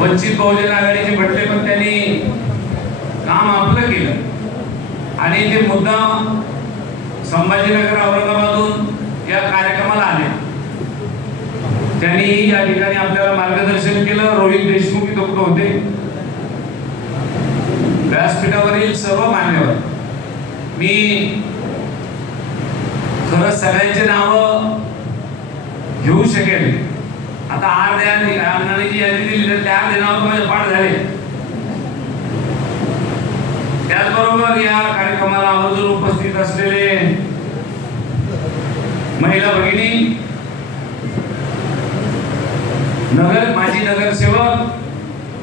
वंचित बहुजन आघाडीचे भटले, पण त्यांनी काम आपलं केलं आणि ते मुद्दा संभाजीनगर औरंगाबादहून या कार्यक्रमाला आले। त्यांनी या ठिकाणी आपल्याला मार्गदर्शन केलं। रोहित देशमुख इथं होते, व्यासपीठावरील सर्व मान्यवर। मी खरं सगळ्यांचे नाव घेऊ शकेल, आता अण्णांनी जी यादी दिली त्या नाव माझे पाठ झाले। त्याचबरोबर या कार्यक्रमाला आवर्जून उपस्थित असलेले महिला भगिनी, माजी नगरसेवक,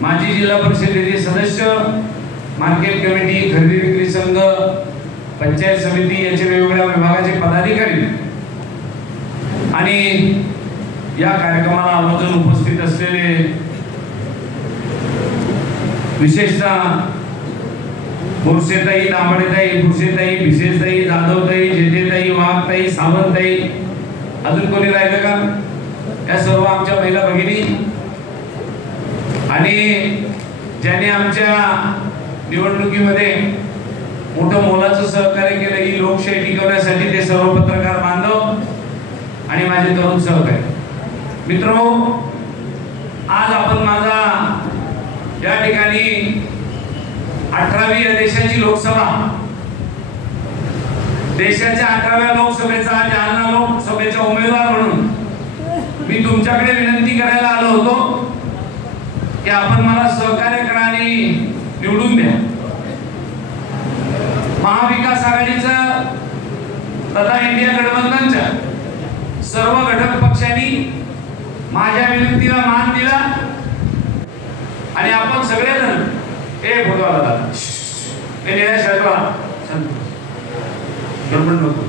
माजी जिल्हा परिषदेचे सदस्य, मार्केट कमिटी, खरेदी विक्री संघ, पंचायत समिती याचे वेगवेगळ्या विभागाचे पदाधिकारी आणि या कार्यक्रमाला आवर्जून उपस्थित असलेले विशेषतः मुर्शेताई, दामडेताई, भुसेताई, भिसेताई, जाधवताई, जेजेताई, वाघताई, सावंतताई, अजून कोणी राहिलं का? या सर्व आमच्या महिला भगिनी आणि ज्यांनी आमच्या निवडणुकीमध्ये मोठं मोलाचं सहकार्य केलं, ही लोकशाही टिकवण्यासाठी, ते सर्व पत्रकार बांधव आणि माझे तरुण सहकारी मित्रो, आज आपण माझा या ठिकाणी 18वी या देशाची लोकसभा, देशाच्या 18व्या लोकसभेचा जालना लोकसभेचा उमेदवार म्हणून मी तुमच्याकडे विनंती करायला आलो होतो की आपण मला सहकार्य करा आणि निवडून द्या। महाविकास आघाडीचं तथा इंडिया गठबंधनच्या सर्व घटक पक्षांनी माझ्या विनंतीला मान दिला आणि आपण सगळेजण एक होतो नको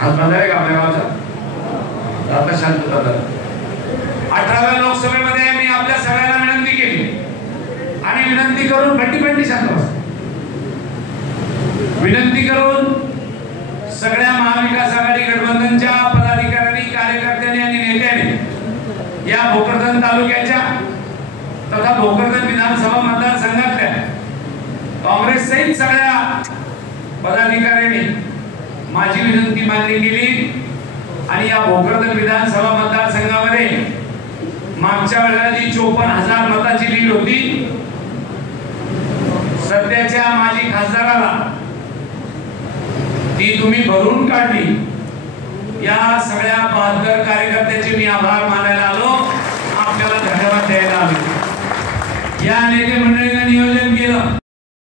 आज बांधाय का आपल्या गावाचा आता शांतता झाला। 18व्या लोकसभेमध्ये मी आपल्या सगळ्यांना विनंती केली आणि विनंती करून बंटी शांत बस विनंती करून सगळ्या महाविकास आघाडी गठबंधनच्या पदाधिकाऱ्यांनी, कार्यकर्त्यांनी आणि नेत्यांनी या भोकरदन तालुक्याच्या तथा भोकरदन विधानसभा मतदारसंघातल्या काँग्रेस सहित सगळ्या पदाधिकाऱ्यांनी माझी विनंती मान्य केली आणि या भोकरदन विधानसभा मतदारसंघामध्ये मागच्या वेळेला जी 54,000 मताची लीड होती, सध्याच्या माजी खासदाराला ती तुम्ही भरून काढली। या सगळ्या बहादर कार्यकर्त्याचे मी आभार मानायला आलो, आपल्याला धन्यवाद द्यायला आलो। या नेते मंडळीने नियोजन